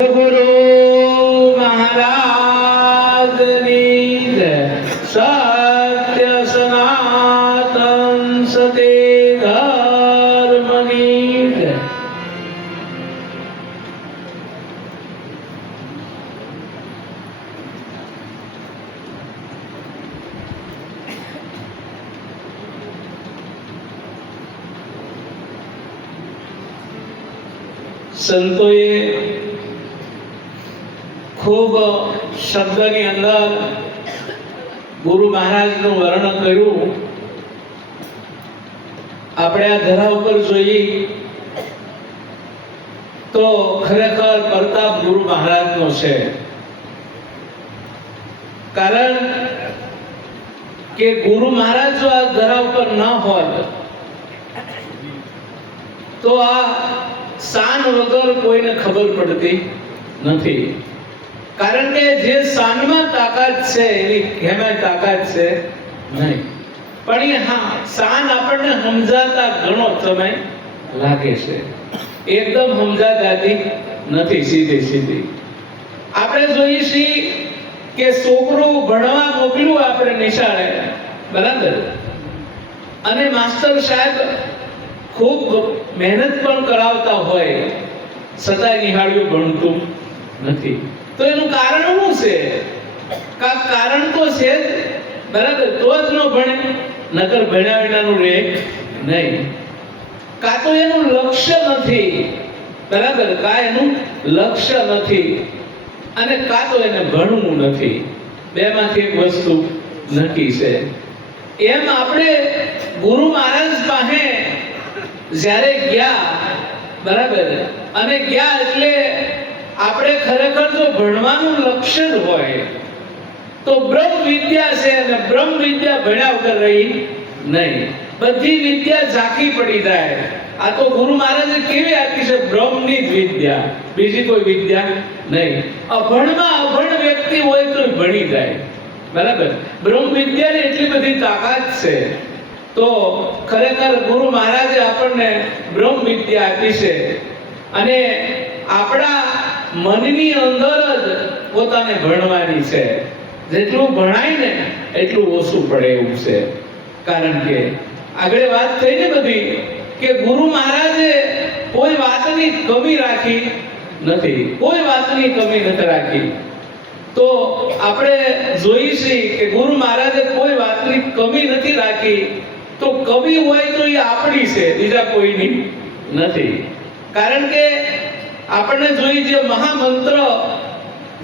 ગુરુ મહારાજની જય. સત્ય સનાતન સતે ધર્મની જય. સંતોએ ખૂબ શબ્દની અંદર ગુરુ મહારાજનું વર્ણન કર્યું. આપણે આ ધરા ઉપર જોઈએ તો ખરેખર પ્રતાપ ગુરુ મહારાજનો છે. કારણ કે ગુરુ મહારાજ જો આ ધરા ઉપર ન હોત તો આ શાન વગર કોઈને ખબર પડતી નથી. કારણ કે જે શાનમાં તાકાત છે એની એમાં તાકાત છે નહીં. પણ એ હા શાન આપણને સમજાતા ઘણો સમય લાગે છે, એકદમ સમજાતી નથી સીધી સીધી. આપણે જોઈએ છીએ કે છોકરું ભણવા મોકલ્યું આપણે નિશાળે, બરાબર, અને માસ્ટર સાહેબ ખૂબ મહેનત પણ કરાવતા હોય છતાંય નિહાળ્યું ભણતું નથી. તો એનું કારણ શું છે? કારણ તો છે જ, બરાબર, તો જ ન ભણે, નકર ભણ્યા વિનાનું રહે નહીં. કાં તો એનું લક્ષ્ય નથી, બરાબર, કાં એનું લક્ષ્ય નથી, અને કાં તો એને ભણવું નથી. બેમાંથી એક વસ્તુ નક્કી છે. એમ આપણે ગુરુ મહારાજ પાસે જ્યારે ગયા, બરાબર, અને ગયા એટલે આપણે ખરેખર જો ભણવાનું લક્ષ્ય જ હોય તો બ્રહ્મ વિદ્યા છે, અને બ્રહ્મ વિદ્યા ભણ્યા વગર રહી નહીં. બધી વિદ્યા ઝાંખી પડી જાય. આ તો ગુરુ મહારાજે કેવી આપી છે? બ્રહ્મની જ વિદ્યા, બીજી કોઈ વિદ્યા નહીં. અભણમાં અભણ વ્યક્તિ હોય તો ભણી જાય, બરાબર. બ્રહ્મ વિદ્યાની એટલી બધી તાકાત છે. તો ખરેખર ગુરુ મહારાજે આપણને બ્રહ્મ વિદ્યા આપી છે, અને આપણા મનની અંદર જ પોતાને ભણવાની છે. જેટલું ભણાય ને એટલું ઓછું પડે એવું છે. કારણ કે આગળ વાત થઈ ને બધી કે ગુરુ મહારાજે કોઈ વાતની કમી રાખી નથી, કોઈ વાતની કમી નથી રાખી. તો આપણે જોઈએ છીએ કે ગુરુ મહારાજે કોઈ વાતની કમી નથી રાખી. તો કવિ હોય તો એ આપણી છે, બીજા કોઈની નથી. કારણ કે આપણને જોઈ જે મહામંત્ર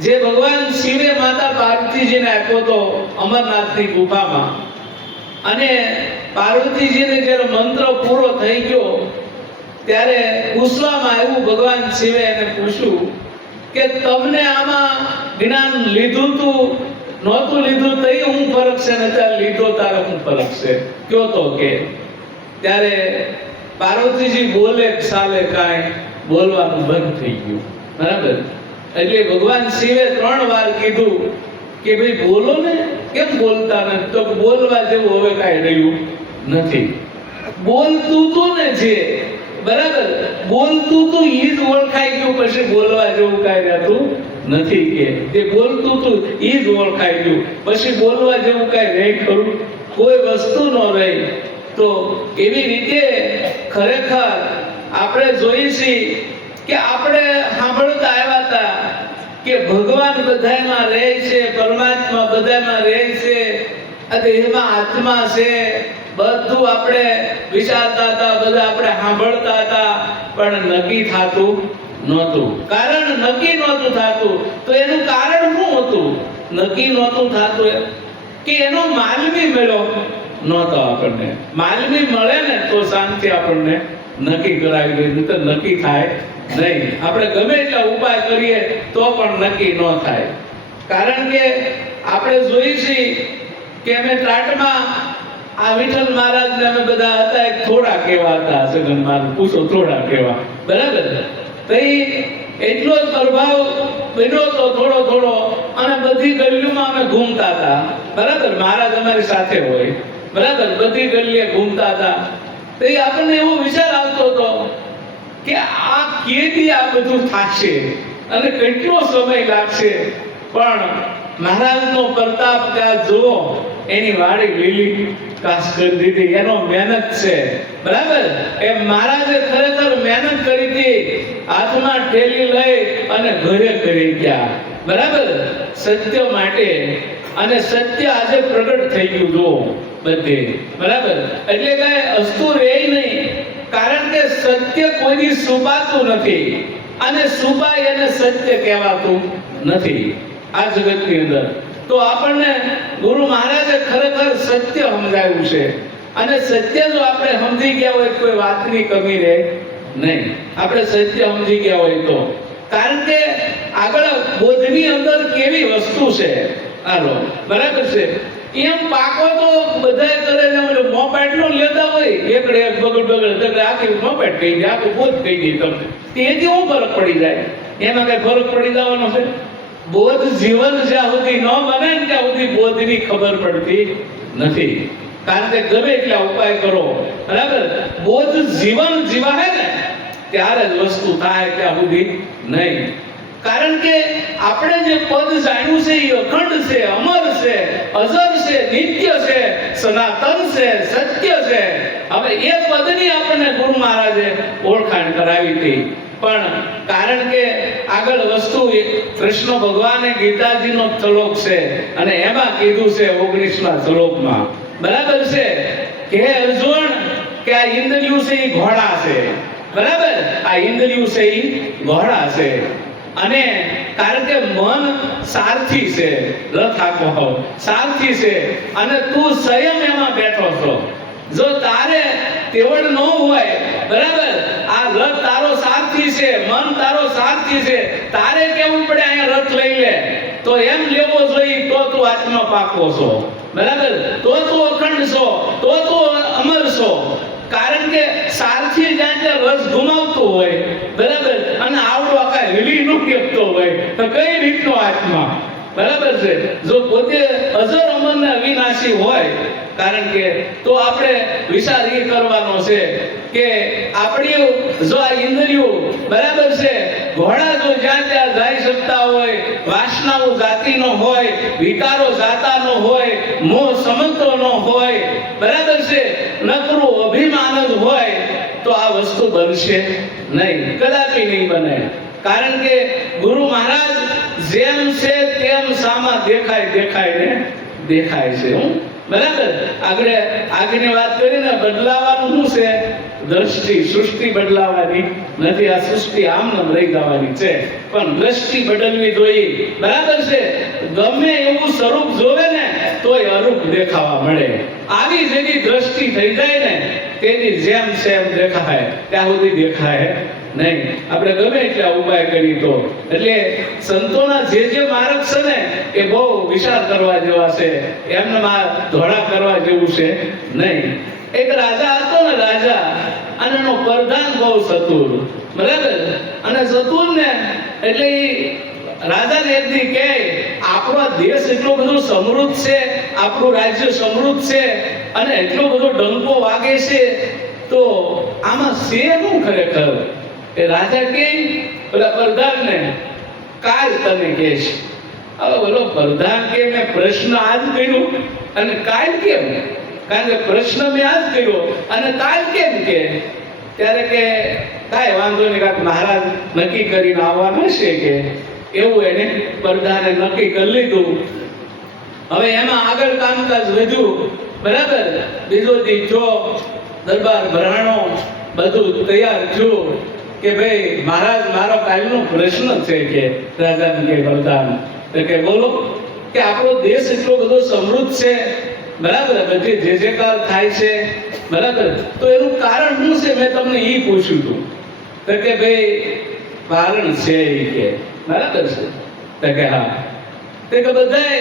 જે ભગવાન શિવે માતા પાર્વતીજીને આપ્યો તો અમરનાથની ગુફામાં, અને પાર્વતીજીને જ્યારે મંત્ર પૂરો થઈ ગયો ત્યારે પૂછવામાં આવ્યું, ભગવાન શિવે એને પૂછ્યું કે તમને આમાં જ્ઞાન લીધું તું નહોતું લીધું તઈ હું ફરક છે, ને ત્યારે લીધો તારે હું ફરક છે, કયો તો કે. ત્યારે પાર્વતીજી બોલે સાલે કાંઈ બોલવાનું બંધ થઈ ગયું, બરાબર. એટલે ભગવાન શિવે 3 વાર કીધું કે ભાઈ બોલો ને, કેમ બોલતા નથી? તો બોલવા જેવું હવે કાંઈ રહ્યું નથી. બોલતું તું ને જે, બરાબર, બોલતું તું ઈ જ ઓળખાઈ ગયું, પછી બોલવા જેવું કાંઈ રહેતું નથી. કે જે બોલતું તું ઈ જ ઓળખાઈ ગયું, પછી બોલવા જેવું કાંઈ રહે ખરું? કોઈ વસ્તુ ન રહી. તો એવી રીતે ખરેખર આપણે જોઈએ છીએ કે આપણે સાંભળતા આવ્યા હતા કે ભગવાન બધામાં રહે છે, પરમાત્મા બધામાં રહે છે, અને એમાં આત્મા છે. બધું આપણે વિચારતા હતા, બધા આપણે સાંભળતા હતા, પણ નક્કી થતું નહોતું. કારણ નક્કી નહોતું થતું. તો એનું કારણ શું હતું? નક્કી નહોતું થતું કે એનો માલવી મળ્યો નહોતો. આપણને માલવી મળે ને તો શાંતિ આપણને નક્કી કરાવી દે, નહીં તો નક્કી થાય નહીં. આપણે ગમે એટલા ઉપાય કરીએ તો પણ નક્કી ન થાય. કારણ કે આપણે જોઈએ છીએ કે અમે ત્રાટમાં આ વિઠ્ઠલ મહારાજને અમે બધા હતા, એક થોડા કેવા હતા, સગન મહારાજ પૂછો થોડા કેવા, બરાબર. તો એટલો જ પ્રભાવ બન્યો તો થોડો થોડો, અને બધી ગલીઓમાં અમે ઘૂમતા હતા, બરાબર. મહારાજ અમારી સાથે હોય, બરાબર, બધી ગલીએ ઘૂમતા હતા. તો આપણને એવો વિચાર આવતો હતો કે આ કેદી આ બધું થશે, અને કેટલો સમય લાગશે, પણ મહારાજનો પ્રતાપ ત્યાં જુઓ, એની વાડી લીલી કાશ કરી દીધી, એનો મહેનત છે, બરાબર. એ મહારાજે ખરેખર મહેનત કરી હતી, હાથમાં ઠેલી લઈ અને ઘરે કરી ગયા, બરાબર, સત્ય માટે. અને સત્ય આજે પ્રગટ થઈ ગયું જો બધે, બરાબર. એટલે કઈ અસ્તુ રહે નહીં, કારણ કે સત્ય કોઈ છુપાતું નથી, અને છુપાય એને સત્ય કહેવાતું નથી આ જગતની અંદર. તો આપણને ગુરુ મહારાજે ખરેખર સત્ય સમજાવ્યું છે, અને સત્ય જો આપણે સમજી ગયા હોય કોઈ વાતની કમી રહે નહીં. આપણે સત્ય સમજી ગયા હોય તો, કારણ કે આગળ બોધની અંદર કેવી વસ્તુ છે, હાલો, બરાબર છે. એમ પાકો તો બધા કરે છે, મોપેડ નો લેતા હોય, એકડે એક બગડ આખી મોપેડ કહી દે, આખું બોધ કહી દે તમને, તેથી શું ફરક પડી જાય? એમાં કઈ ફરક પડી જવાનો છે? બોધ જીવન જ્યાં સુધી ન બને ને ત્યાં સુધી બોધની ખબર પડતી નથી. કારણ કે ગમે એટલા ઉપાય કરો, બરાબર, બોધ જીવન જીવાય ને ત્યારે જ વસ્તુ થાય, ત્યાં સુધી નહીં. કારણ કે આપણે જે પદ જાણ્યું છે એ અખંડ છે, અમર છે, અજર છે, નિત્ય છે, સનાતન છે, સત્ય છે. હવે એ પદની આપણને ગુરુ મહારાજે ઓળખાણ કરાવી હતી, પણ કારણ કે આગળ વસ્તુ કૃષ્ણ ભગવાને ગીતાજીનો શ્લોક છે, અને એમાં કીધું છે 19મા શ્લોકમાં, બરાબર છે, કે અર્જુન, કે આ ઇન્દ્રિયો છે એ ઘોડા છે, બરાબર, આ ઇન્દ્રિયો છે એ ઘોડા છે. અને કારણ કે મન સારથી છે, રથ આખો સારથી છે, અને તું સંયમ એમાં બેઠો છો. જો તારે તેવડ ન હોય, બરાબર, આ રથ તારો સારથી છે, મન તારો સારથી છે, તારે કેવું પડે અહીંયા રથ લઈ લે, તો એમ લેવો જોઈએ, તો તું આત્મા પાકો છો, બરાબર, તો તું અખંડ છો, તો તું અમર છો. કારણ કે સારથી જ્યાં રસ ગુમાવતું હોય, બરાબર, અને આવડો આખા હિલી નું કેતો હોય, તો કઈ રીતનો આત્મા, બરાબર છે? જો પોતે અજર અમર ને અવિનાશી હોય, કારણ કે તો આપણે વિચાર એ કરવાનો છે કે આપણી જો આ ઇન્દ્રિયો, બરાબર છે, ઘોડા જો જ્યાં ત્યાં જઈ શકતા હોય, વાસનાઓ જાતિનો હોય, વિકારો જાતાનો હોય, મોહ સમજતો હોય, બરાબર છે, નકરું અભિમાન જ હોય, તો આ વસ્તુ બનશે નહીં, કદાપી નહીં બને. કારણ કે ગુરુ મહારાજ જેમ છે તેમ સામા દેખાય ને દેખાય છે, બરાબર. આગળની વાત કરીને બદલાવાનું શું છે? દ્રષ્ટિ. સૃષ્ટિ બદલાવાની નથી, આ સૃષ્ટિ આમ રહી જવાની છે, પણ દ્રષ્ટિ બદલવી જોઈએ, બરાબર છે. ગમે એવું સ્વરૂપ જોવે ને તોય અરૂપ દેખાવા મળે, આવી જેવી દ્રષ્ટિ થઈ જાય ને તેથી જેમ છે એમ દેખાય, ત્યાં સુધી દેખાય નહીં. આપણે ગમે એટલા ઉપાય કરી તો, એટલે સંતોના જે માર્ગ છે ને એ બહુ વિચાર કરવા જેવા છે, એમને ધોળા કરવા જેવું છે નહીં. એક રાજા હતો ને, રાજા, અને એનો પ્રધાન બહુ ચતુર, બરાબર, અને ચતુર ને એટલે રાજાને એક દી કહે, આપણો દેશ એટલો બધો સમૃદ્ધ છે, આપણું રાજ્ય સમૃદ્ધ છે, અને એટલો બધો ડંકો વાગે છે, તો આમાં છે શું ખરેખર? એ રાજા કે પેલા પ્રધાનને, કાલ તને કહેશ. હવે બોલો, પ્રધાન કે મેં પ્રશ્ન આજ કર્યો અને કાલ કેમ? કારણ કે પ્રશ્ન મેં આજ કર્યો અને કાલ કેમ કે? ત્યારે કે કાંઈ વાંધો નહીં, કાંઈક મહારાજ નક્કી કરીને આવવાના છે કે એવું એને પ્રધાને નક્કી કરી લીધું. હવે એમાં આગળ કામકાજ વધ્યું, બરાબર. બીજો દી જો દરબાર ભરાણો બધું તૈયાર થયું કે ભાઈ મહારાજ મારો કાલનો પ્રશ્ન છે કે રાજાને કે પ્રધાન કે બોલો, કે આપણો દેશ એટલો બધો સમૃદ્ધ છે, બરાબર, બધી જે કાળ થાય છે, બરાબર, તો એનું કારણ શું છે? મેં તમને એ પૂછ્યું હતું. તો કે ભાઈ કારણ છે એ કે, બરાબર છે? તો કે હા. તો કે બધાય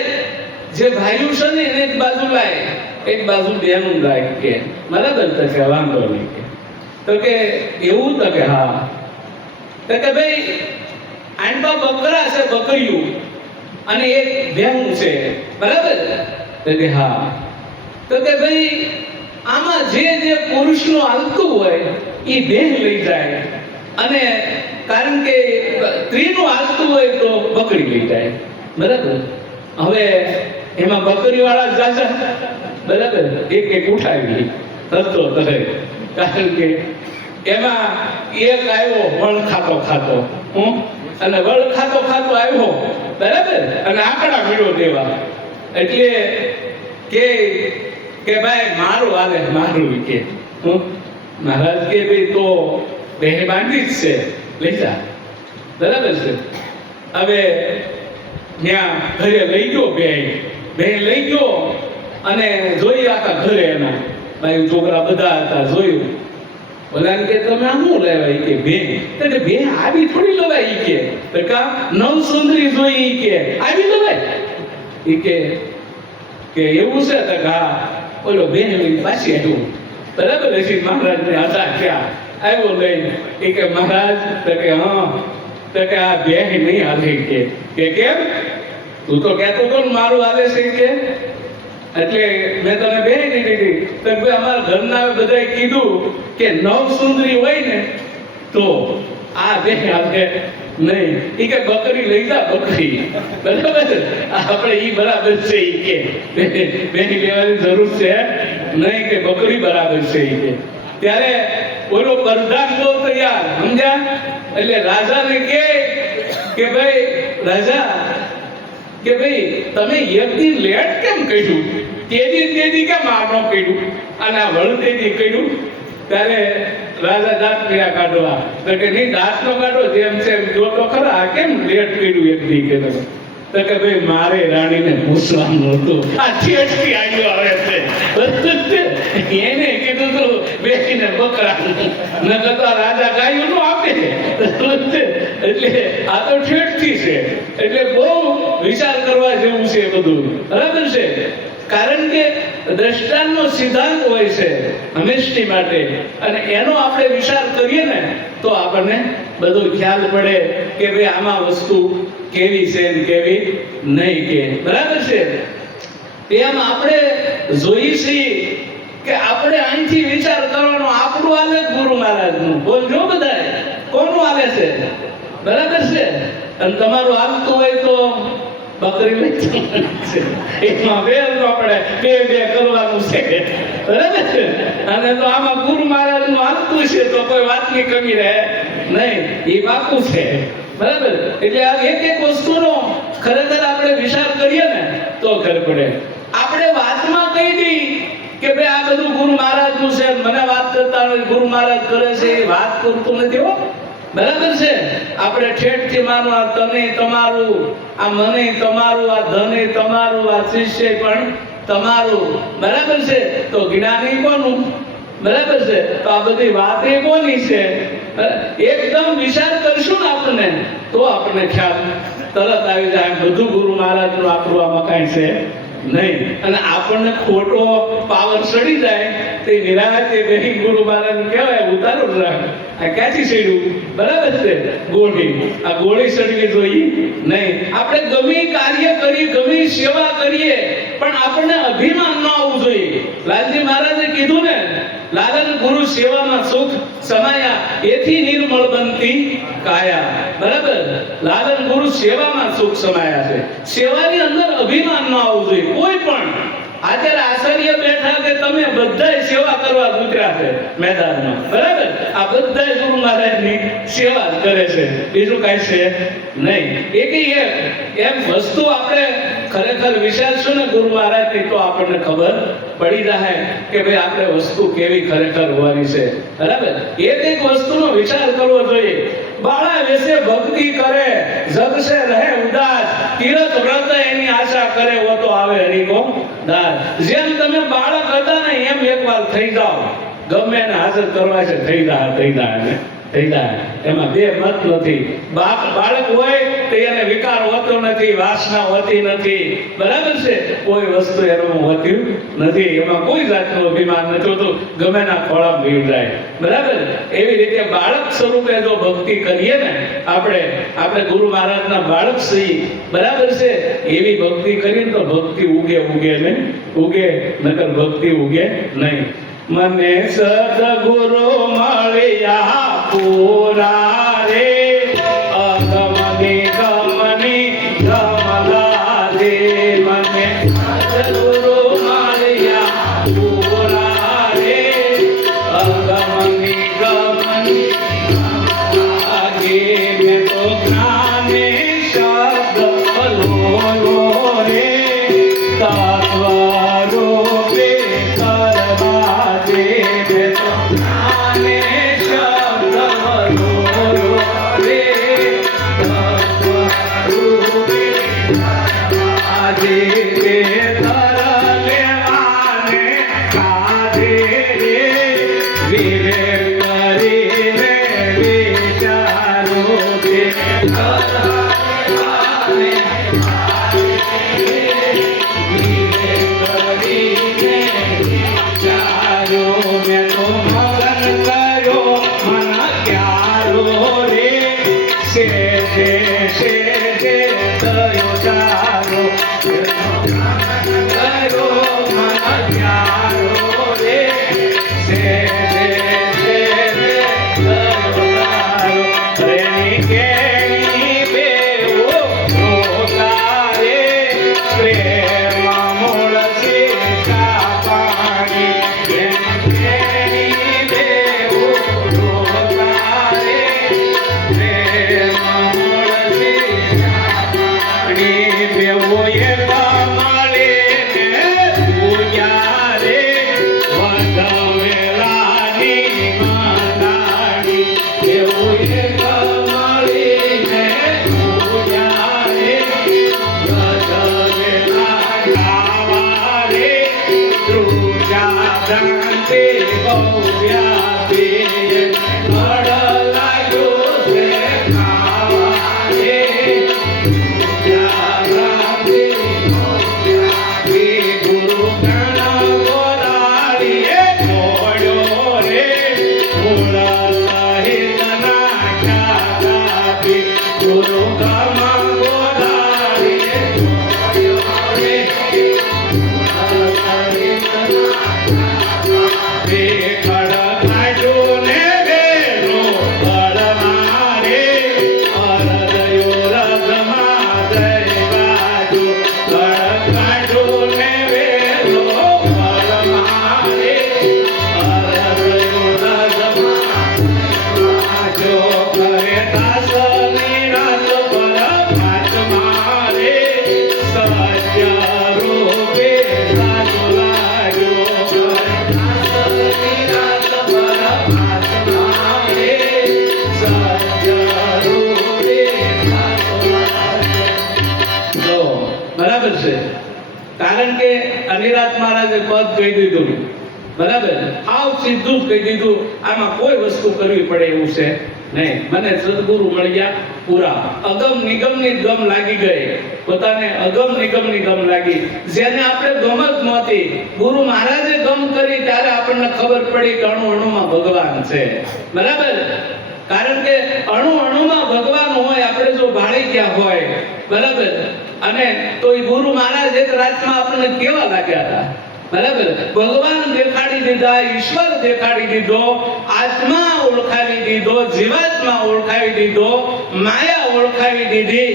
જે ભાઈઓ છે ને એને એક બાજુ લાય, એક બાજુ બેનું લાય કે, બરાબર? તો કે વાંધો નહીં કે. તો કે એવું? તો કે હા. તો કે ભાઈ આંબા બકરા છે, બકરીયું, અને એક ભેહું છે, બરાબર? તો કે હા. તો કે ભાઈ આમાં જે પુરુષનું હાલતું હોય એ દેહ લઈ જાય, અને કારણ કે ત્રીનું હાલતું હોય તો બકરી લઈ જાય, બરાબર. હવે એમાં બકરી વાળા જાજા, બરાબર, એક એક ઉઠાવી થતો કરે, કારણ કે એમાં એક આવ્યો વળ ખાતો ખાતો, અને વળ ખાતો ખાતો આવ્યો, બરાબર, અને આંકડા મીડો દેવા, એટલે કે ભાઈ મારું હાલે મારું, કે મહારાજ કે ભાઈ તો બે બાંધી જ છે, લઈ જા, બરાબર છે. હવે ત્યાં ઘરે લઈ ગયો, બે લઈ ગયો અને જોઈ આખા ઘરે એના ભાઈ છોકરા બધા હતા, જોયું. ઓલા કે તમે આ શું લેવાય, કે બે આવી થોડી લવાય, કે કા નવ સુંદરી જોઈ, કે આવી લવાય, કે એવું છે, તો હા ઓલો બેન પાછી આવ્યો, બરાબર. હજી મહારાજ ને હતા ક્યાં આવ્યો લઈને, કે મહારાજ, તો કે હા, તો કે આ બે નહીં હાલે, કે કેમ તું તો કહેતો હતો ને મારું હાલે છે, કે એટલે મેં તને બે દીધી. તો અમારા ઘરના બધાએ કીધું કે નવ સુંદરી હોય ને તો આ બે હાલે નહીં, કે બકરી લઈ જા, બકરી, બરાબર. આપણે ઈ બરાબર છે, કે બે લેવાની જરૂર છે નહીં, કે બકરી બરાબર છે, કે ત્યારે ઓલો પ્રધાન બહુ તૈયાર, સમજ્યા. એટલે રાજાને કે ભાઈ રાજા, કે ભાઈ તમે એક દી લેટ કેમ કર્યું, તેદી કેમ આ ન કર્યું, અને આ વળ તેદી કર્યું. ત્યારે રાજા દાંત પીડા કાઢવા, તો કે નહીં દાંત નો કાઢો, જેમ છે જો તો ખરા, કેમ લેટ કર્યું એક દી, કે તો કે ભાઈ મારે રાણીને પૂછવાનું હતું, આ ઠેઠથી આવ્યો આવે છે, એને કીધું તું બેસીને બકરા, ન કરતા રાજા ગાયું નું આપે, એટલે આ તો ઠેઠથી છે, એટલે બહુ વિચાર કરવા જેવું છે બધું, બરાબર છે. કારણ કે દ્રષ્ટાંતનો સિદ્ધાંત હોય છે હંમેશની માટે, અને એનો આપણે વિચાર કરીએ ને તો આપણને બધો ખ્યાલ પડે કે ભાઈ આમાં વસ્તુ કેવી છે ને કેવી નહીં, કે બરાબર છે. એમ આપણે જોઈ છીએ કે આપણે અહીંથી વિચાર કરવાનો, આપણું હાલે ગુરુ મહારાજનું, બોલજો બધાએ કોનું હાલે છે, બરાબર છે. અને તમારું હાલતું હોય તો બકરી લઈ એમાં વેર ન પડે, બે કરવાનું છે, બરાબર છે. અને તો આમાં ગુરુ મહારાજ નું હાલતું છે તો કોઈ વાતની કમી રહે નહીં, એ પાકું છે, બરાબર. એટલે આ એક એક વસ્તુનો ખરેખર આપણે વિચાર કરીએ ને તો ખબર પડે. આપણે વાતમાં કહી દી કે ભાઈ આ બધું ગુરુ મહારાજ નું છે, મને વાત કરતા નથી, ગુરુ મહારાજ કરે છે, એ વાત કરતું નથી, હો, બરાબર છે. આપણે ઠેઠથી માનવું, આ તને તમારું, આ મને તમારું, આ ધને તમારું, આ શિષ્ય પણ તમારું, બરાબર છે. તો જ્ઞાની કોનું, બરાબર છે. તો આ બધી વાત એ કોની છે, એકદમ વિચાર કરશું ને આપણને તો આપણને ખ્યાલ તરત આવી જાય, બધું ગુરુ મહારાજ નું આપણું આમાં કાંઈ છે નહીં. અને આપણને ખોટો પાવર ચડી જાય તે નિરાતે બેહી ગુરુ મહારાજ કહેવાય ઉતારો જ રાખ, આ ક્યાંથી ચડ્યું, બરાબર છે, ગોળી, આ ગોળી ચડવી જોઈએ નહીં. આપણે ગમે કાર્ય કરીએ, ગમે સેવા કરીએ, પણ આપણને અભિમાન ન આવવું જોઈએ. લાલજી મહારાજે કીધું ને, લાલન ગુરુ સેવામાં સુખ સમાયા, એથી નિર્મળ બનતી કાયા, બરાબર. લાલન ગુરુ સેવામાં સુખ સમાયા છે, સેવાની અંદર અભિમાન ન આવવું જોઈએ કોઈ પણ. અત્યારે આચાર્ય બેઠા કે તમે બધાય સેવા કરવા ઉતર્યા છે મેદાનમાં, બરાબર. આ બધાય ગુરુ મહારાજની સેવા કરે છે, બીજું કાંઈ છે નહીં. એમ વસ્તુ આપણે ખરેખર વિચારશું ને ગુરુ મહારાજની તો આપણને ખબર પડી જાય કે ભાઈ આપણે વસ્તુ કેવી ખરેખર હોવાની છે, બરાબર. એક વસ્તુનો વિચાર કરવો જોઈએ. બાળા વેસે ભક્તિ કરે, જગ સે રહે ઉદાસ, તીરથ વ્રત એની આશા કરે, વો તો આવે હરિકો દાસ. જેમ તમે બાળક હતા ને એમ એકવાર થઈ જાઓ, ગમે એને હાજર કરવા છે થઈ જાય. એમાં બે મત નથી. બાળક હોય તો એને વિકાર હોતો નથી, વાસના હોતી નથી, બરાબર છે. કોઈ વસ્તુ એનું હોતું નથી, એમાં કોઈ જાતનું અભિમાન નથી હોતું, ગમે ના ખોળા ભીડ જાય, બરાબર. એવી રીતે બાળક સ્વરૂપે જો ભક્તિ કરીએ ને આપણે ગુરુ મહારાજના બાળક છીએ, બરાબર છે. એવી ભક્તિ કરીએ તો ભક્તિ ઉગે ને ઉગે, નકર ભક્તિ ઉગે નહીં. મને સદગુરુ મળ્યા પૂરા રે. કારણ કે અનિરાત મહારાજે પદ કહી દીધું, બરાબર, આવ સીધું જ કહી દીધું, આમાં કોઈ વસ્તુ કરવી પડે એવું છે નહીં. મને સદગુરુ મળ્યા પૂરા, અગમ નિગમની ગમ લાગી ગઈ, પોતાને અગમ નિગમની ગમ લાગી. જેને આપણે ગમ જ નહોતી, ગુરુ મહારાજે ગમ કરી ત્યારે આપણને ખબર પડી કે અણુ અણુમાં ભગવાન છે, બરાબર. કારણ કે અણુ અણુમાં ભગવાન હોય, આપણે જો ભાળી ગયા હોય, બરાબર, અને તો એ ગુરુ મહારાજ એક રાતમાં આપણને કેવા લાગ્યા હતા, બરાબર. ભગવાન દેખાડી દીધા, ઈશ્વર દેખાડી દીધો, આત્મા ઓળખાવી દીધો, જીવાત્મા ઓળખાવી દીધો, માયા ઓળખાવી દીધી,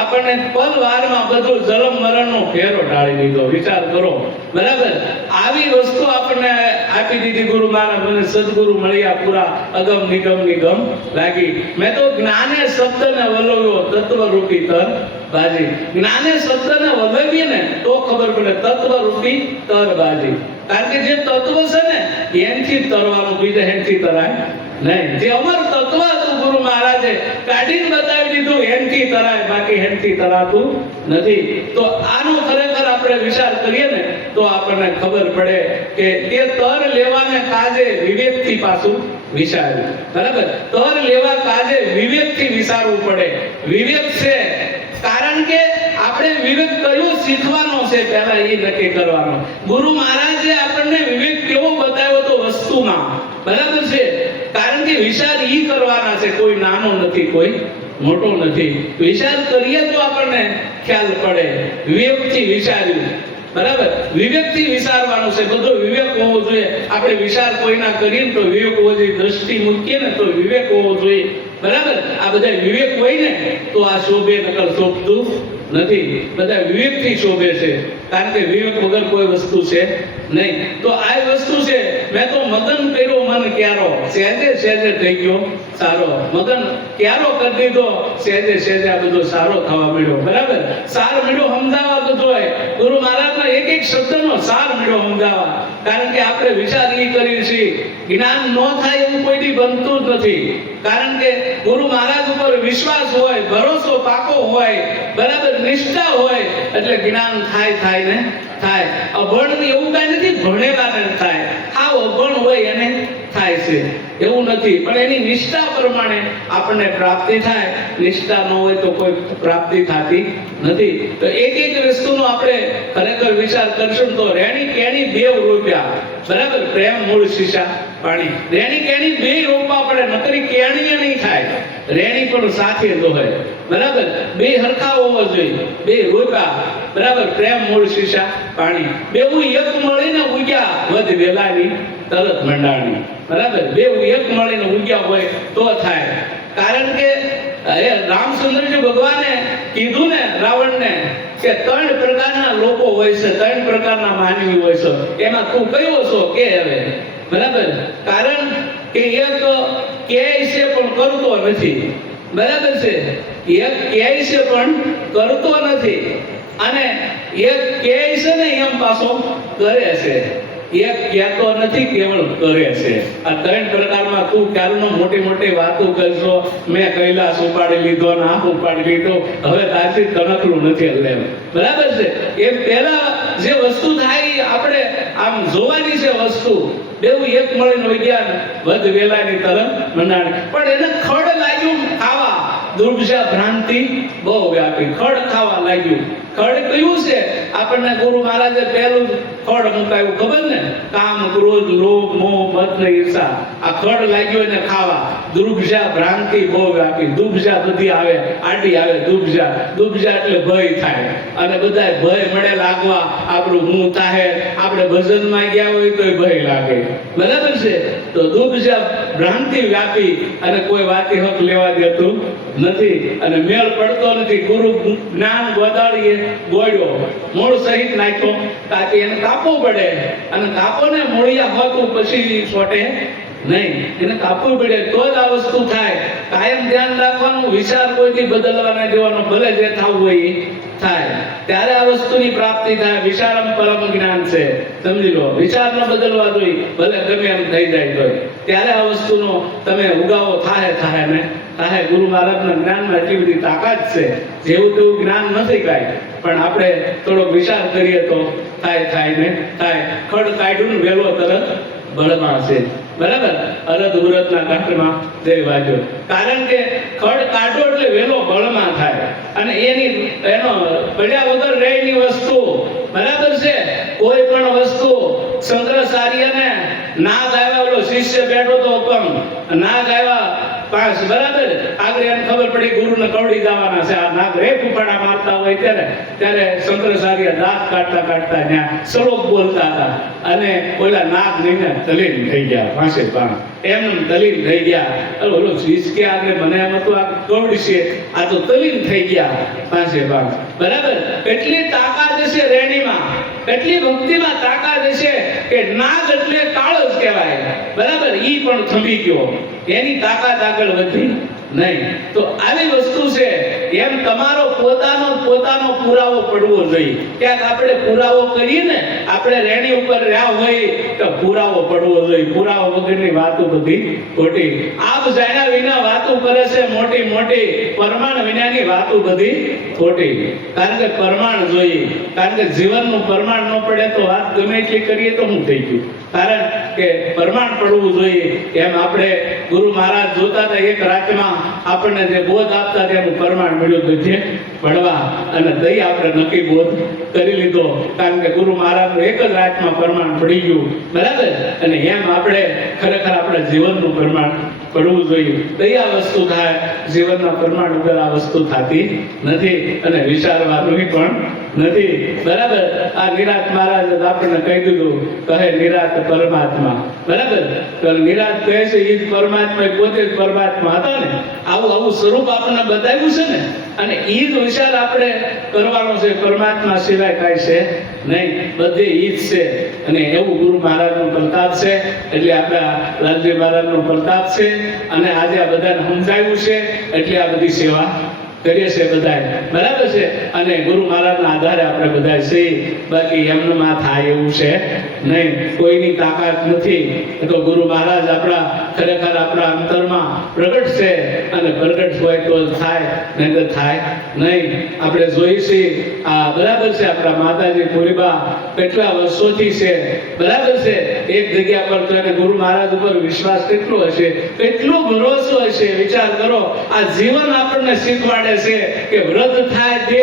આપણને પલવારમાં બધું જન્મ મરણનો ફેરો ઢાળી દીધો. વિચાર કરો, બરાબર. આવી વસ્તુ આપણને આપી દીધી ગુરુ મહારાજ. મને સદગુરુ મળ્યા પૂરા, અગમ નિગમની ગમ લાગી. મેં તો જ્ઞાને શબ્દને વલોવ્યો, તત્વરૂપી તર બાજી. જ્ઞાને શબ્દને વલોવીએ ને તો ખબર પડે, તત્વરૂપી તર બાજી. કારણ કે જે તત્વ છે ને એનથી તરવાનું, બીજા એનથી તરાય નહીં. જે અમર તત્વ હતું ગુરુ મહારાજે કાઢીને બતાવી દીધું, એનથી તરાય, બાકી એનથી તરાતું નથી. તો આનો ખરેખર આપણે વિચાર કરીએ ને તો આપણને ખબર પડે કે તે તર લેવાને કાજે વિવેકથી પાછું વિચાર્યું, બરાબર. તર લેવા કાજે વિવેકથી વિચારવું પડે. વિવેક છે, કારણ કે આપણે વિવેક કયો શીખવાનો છે પહેલા એ નક્કી કરવાનો. ગુરુ મહારાજે આપણને વિવેક કેવો બતાવ્યો તો વસ્તુમાં, બરાબર છે. કારણ કે વિચાર ઈ કરવાના છે, કોઈ નાનો નથી, કોઈ મોટો નથી. વિચાર કરીએ તો આપણને ખ્યાલ પડે. વિવેકથી વિચાર્યું, બરાબર. વિવેકથી વિચારવાનું છે, બધો વિવેક હોવો જોઈએ. આપણે વિચાર કોઈના કરીએ તો વિવેક હોવો જોઈએ, દ્રષ્ટિ મૂકીએ ને તો વિવેક હોવો જોઈએ, બરાબર. આ બધા વિવેક હોય ને તો આ શોભે, નકર શોભતું નથી. બધા વિવેકથી શોભે છે, કારણ કે વિવેક વગર કોઈ વસ્તુ છે નહીં. તો આ વસ્તુ છે. મેં તો મગન કર્યો મન ક્યારો, સહેજે સહેજે થઈ ગયો સારો. મગન ક્યારો કરી દીધો, સહેજે સહેજે આ બધો સારો થવા મળ્યો, બરાબર. સાર મળ્યો સમજાવવા બધો હોય. ગુરુ મહારાજના એક એક શબ્દનો સાર મળ્યો સમજાવવા. કારણ કે આપણે વિચાર એ કરીએ છીએ, જ્ઞાન ન થાય એવું કોઈ બનતું જ નથી. કારણ કે ગુરુ મહારાજ ઉપર વિશ્વાસ હોય, ભરોસો પાકો હોય, બરાબર, નિષ્ઠા હોય, એટલે જ્ઞાન થાય ને થાય. અભણ એવું કાંઈ નથી, ભણેલાને થાય. હાવ અભણ હોય એને થાય છે એવું નથી, પણ એની નિષ્ઠા પ્રમાણે આપણને પ્રાપ્તિ થાય. નિષ્ઠા ન હોય તો કોઈ પ્રાપ્તિ થતી નથી. તો એક એક વસ્તુનો આપણે ખરેખર વિચાર કરશું તો રેણી કેણી બેવ રૂપિયા, બરાબર. પ્રેમ મૂળ શીશા પાણી. રેણી કેણી બે રોપવા પડે, નકરી કેણી નહીં થાય. રેણી પણ સાથે જ હોય, બરાબર. બે હરખા હોવા જોઈએ, બે રોપ્યા, બરાબર. પ્રેમ મૂળ શીશા પાણી. બેવું એક મળીને ઉગ્યા વધ વેલાની તરત મંડાણી, બરાબર. બેવું એક મળીને ઉગ્યા હોય તો થાય. કારણ કે રામચંદ્રજી ભગવાને કીધું ને રાવણને કે 3 પ્રકારના લોકો હોય છે, 3 પ્રકારના માનવી હોય છે, એમાં તું કયો છો કે હવે, બરાબર. કારણ કે એક કહે છે પણ કરતો નથી, બરાબર છે. એક કહે છે પણ કરતો નથી, અને એક કહે છે ને એમ પાછો કરે છે. એક કહેતો નથી, કેવળ કરે છે. આ 3 પ્રકારમાં તું ક્યારનો મોટી મોટી વાતો કરશો, મેં કૈલાસ ઉપાડી લીધો ને આ ઉપાડી લીધો, હવે તારથી તણકલું નથી હલે, બરાબર છે. એ પહેલા જે વસ્તુ થાય આપણે આમ જોવાની છે વસ્તુ. બેવું એક મળીને વિજ્ઞાન વધ વેલાની તરફ મંડાણી. પણ એને ખડ લાગ્યું ખાવા, દુર્જા ભ્રાંતિ બહુ વ્યાપી. ખડ ખાવા લાગ્યું, ખડ કયું છે? આપણને ગુરુ મહારાજે પહેલું ખડ મુકાયું ખબર ને? કામ, ક્રોધ, લોભ, મોહ, મદ ને ઈર્ષા. આ ખડ લાગ્યો એને ખાવા. દુર્ગજા ભ્રાંતિ બહુ વ્યાપી. દુર્ગજા બધી આવે, આડી આવે દુર્ગજા. દુર્ગજા એટલે ભય થાય, અને બધા ભય મળે લાગવા. આપણું હું થાય, આપણે ભજનમાં ગયા હોય તો ભય લાગે, બરાબર છે? તો દુર્ગજા ભ્રાંતિ વ્યાપી, અને કોઈ વાતી હક લેવા દેતું નથી, અને મેળ પડતો નથી. ગુરુ જ્ઞાન ગોદાળીએ ગોળ્યો, મૂળ સહિત નાખ્યો, તાકી એને કાપવું પડે, અને કાપો ને મૂળિયા હોતું પછી છોટે નહીં, એને કાપવું પડે તો જ આ વસ્તુ થાય. કાયમ ધ્યાન રાખવાનું, વિચાર કોઈથી બદલવાના દેવાનો, ભલે જે થવું હોય એ થાય, ત્યારે આ વસ્તુની પ્રાપ્તિ થાય. વિચારમ પરમ જ્ઞાન છે, સમજી લો. વિચાર ન બદલવા જોઈએ, ભલે ગમે એમ થઈ જાય તો, ત્યારે આ વસ્તુનો તમે ઉગાવો થાય ને થાય. ગુરુ મહારાજના જ્ઞાનમાં એટલી બધી તાકાત છે, જેવું તેવું જ્ઞાન નથી કાંઈ, પણ આપણે થોડોક વિચાર કરીએ તો થાય ને થાય. ખડ કાઢ્યું ને વેલો તરત બળમાં છે, બરાબર? અરદ ઉરદના ઘાટમાં જય વાજો. કારણ કે ખડ કાઢો એટલે વેલો બળમાં થાય, અને એનો પડ્યા વગર રહેની વસ્તુ, બરાબર છે? કોઈ પણ વસ્તુ શંકરાચાર્યને નાગ આવ્યા, ઓલો શિષ્ય બેઠો તો અપંગ, નાગ આવ્યા પાંચ, બરાબર? આગળ એમ ખબર પડી ગુરુને કવડી જવાના છે, આ નાગ રે ફૂફાડા મારતા હોય ત્યારે શંકરાચાર્ય દાંત કાઢતા ત્યાં શ્લોક બોલતા હતા, અને ઓલા નાગ નીને તલીન થઈ ગયા પાસે પાંચ, એમ તલીન થઈ ગયા. ઓલો શિષ્ય કે આગળ મને એમ હતું આ કવડી છે, આ તો તલીન થઈ ગયા પાસે પાંચ, બરાબર? એટલી તાકાત છે રેણીમાં, એટલી ભક્તિમાં તાકાત છે કે નાગ એટલે કાળો જ કહેવાય, બરાબર? ઈ પણ થંભી ગયો, એની તાકાત આગળ વધી નહીં. તો આવી વસ્તુ છે. એમ તમારો પોતાનો પુરાવો પડવો જોઈએ. ક્યાંક આપણે પુરાવો કરીએ ને, આપણે રેણી ઉપર રહ્યા હોય તો પુરાવો પડવો જોઈએ. પુરાવો વગરની વાતો બધી ખોટી. આપ જાણ્યા વિના વાતો કરે છે મોટી, પ્રમાણ વિનાની વાતો બધી ખોટી. કારણ કે પ્રમાણ જોઈએ, કારણ કે જીવનનું પ્રમાણ ન પડે તો વાત ગમે એટલી કરીએ તો શું થઈ ગયું? કારણ કે પ્રમાણ પડવું જોઈએ. એમ આપણે ગુરુ મહારાજ જોતા હતા, એક રાતમાં આપણને જે બોધ આપતા તેનું પ્રમાણ મળ્યું નથી પડવા, અને દઈ આપણે નક્કી બોધ કરી લીધો. કારણ કે ગુરુ મહારાજનું એક જ રાતમાં પ્રમાણ પડી ગયું, બરાબર? અને એમ આપણે ખરેખર આપણા જીવનનું પ્રમાણ પડવું જોઈએ. દયા વસ્તુ થાય, જીવનના પ્રમાણ વગર આ વસ્તુ થતી નથી, અને વિચારવાનું પણ નથી, બરાબર? આ નિરાત મહારાજ આપણને કહી દીધું, કહે નિરાત પરમાત્મા, બરાબર? તો નિરાત કહે છે એ જ પરમાત્મા, પોતે જ પરમાત્મા હતા ને. આવું સ્વરૂપ આપણને બતાવ્યું છે ને, અને એ જ વિચાર આપણે કરવાનો છે. પરમાત્મા સિવાય કાંઈ છે નહીં, બધી ઈ જ છે. અને એવું ગુરુ મહારાજનો પ્રતાપ છે, એટલે આપણા લાલજી મહારાજનો પ્રતાપ છે, અને આજે આ બધાને સમજાવ્યું છે, એટલે આ બધી સેવા કરીએ છે બધા, બરાબર છે? અને ગુરુ મહારાજના આધારે આપણે બધા છીએ, બાકી એમનું માં થાય એવું છે નહીં, કોઈની તાકાત નથી. તો ગુરુ મહારાજ આપણા ખરેખર આપણા અંતરમાં પ્રગટ છે, અને પ્રગટ હોય તો થાય, નહીં તો થાય નહીં. આપણે જોઈએ છીએ આ, બરાબર છે? આપણા માતાજી પુરીબા કેટલા વર્ષોથી છે, બરાબર છે? એક જગ્યા પર તો એને ગુરુ મહારાજ ઉપર વિશ્વાસ કેટલો હશે, કેટલો ભરોસો હશે. વિચાર કરો, આ જીવન આપણને શીખવાડે છે કે વ્રત થાય દે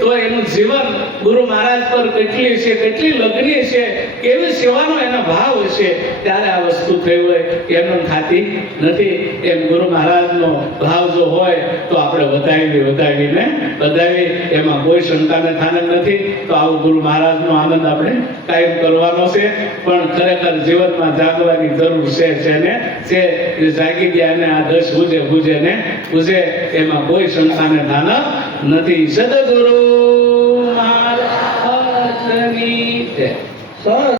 તો એનું જીવન ગુરુ મહારાજ પર કેટલી છે, કેટલી લગ્ની છે, કેવી સેવાનો એનો ભાવ છે. ત્યારે આ વસ્તુ થઈ હોય, એમનું થતી નથી. એમ ગુરુ મહારાજનો ભાવ જો હોય તો આપણે વધાવી, એમાં કોઈ શંકાને થાનક નથી. તો આવું ગુરુ મહારાજનો આનંદ આપણે કાયમ કરવાનો છે. પણ ખરેખર જીવનમાં જાગવાની જરૂર છે ને, છે જાગી ગયા ને આ દસ બુજે ને એમાં કોઈ શંકાને થાનક નથી. સદગુરુ મહારાજની જય.